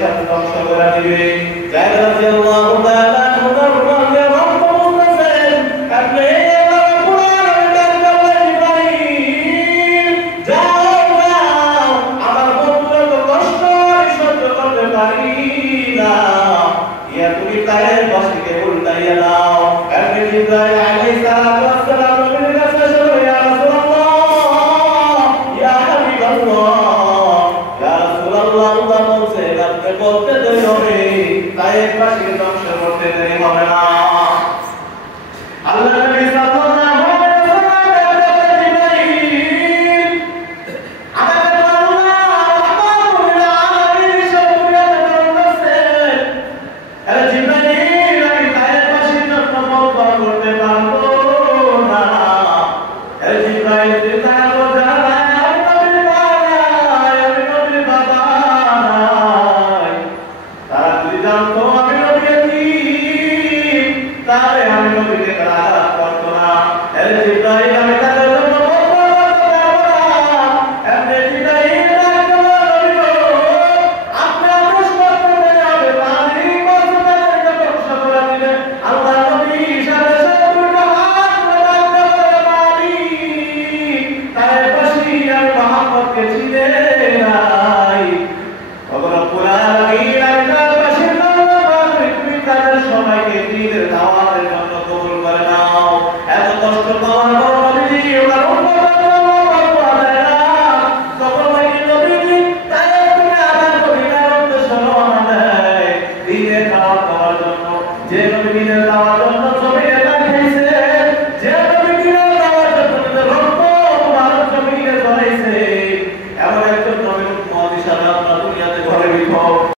সাথে ধ্বংস করে দিবে। যারা রাদিয়াল্লাহু তাআলা ওনার রূহে রক্ত বলতেছেন আপনি আল্লাহ কুরআনের দরবারে ইব্রাহিম যাও যাও আমার বন্ধুরা তো কষ্ট সহ্য করতে পারি না, ইয়া তুমি তায়ের বাসীকে উল্টাইয়া দাও। আপনি ইব্রাহিম আলাইহিস সালাতু ওয়াস সালাম নবীর কাছে এসে ইয়া রাসূলুল্লাহ ইয়া হাবিবাল্লাহ ইয়া রাসূলুল্লাহ আল্লাহ বলছেন আপনি বলতে দেরি হবে, তায়ের বাসীকে ধ্বংস করতে দেরি হবে না। আল্লাহ নবী সাল্লাল্লাহু আলাইহি ওয়াসাল্লাম ইব্রাহিম আমাদের আল্লাহ রাহমাতুল আলামিন শুকরিয়া করতেছেন আরে জিবরাইল আমি তায়ের বাসীর জন্য তওবা করতে পারবো না। আরে জিবরাইল তুমি তাকে জানাই আমি নবীর বাবা নাই, তারা যদি জানতো আমি নবী এতিম তাহলে আমি নবীকে তারা আঘাত করতো না। আরে জিবরাইল আমি তাদের জন্য তওবা করতে পারবো না। আপনি জিবরাইল নবী আপনি আদেশ করতে হবে পানি মসজিদের ধ্বংস করে দিবেন। আল্লাহ নবী সাথে সাথে দুটো হাত মেলাতে পারি তার পাশে আমি মুহাম্মদকে চিনে নাই। রব্বুল আলামিন তার পাশে তুমি তাদের সবাইকে দ্বীনের দাওয়াতের জন্য কবুল করে নাও। এত কষ্ট পাওয়ার পর নবীজি ওনার উম্মতের জন্য বদুয়া দেয় না, তখন ওই নবীজি তাদের তুমি আদান করিবার উদ্দেশ্য রওনা দেয় দ্বীনের দাওয়াত দেওয়ার জন্য। যে নবী দ্বীনের দাওয়াত জন্য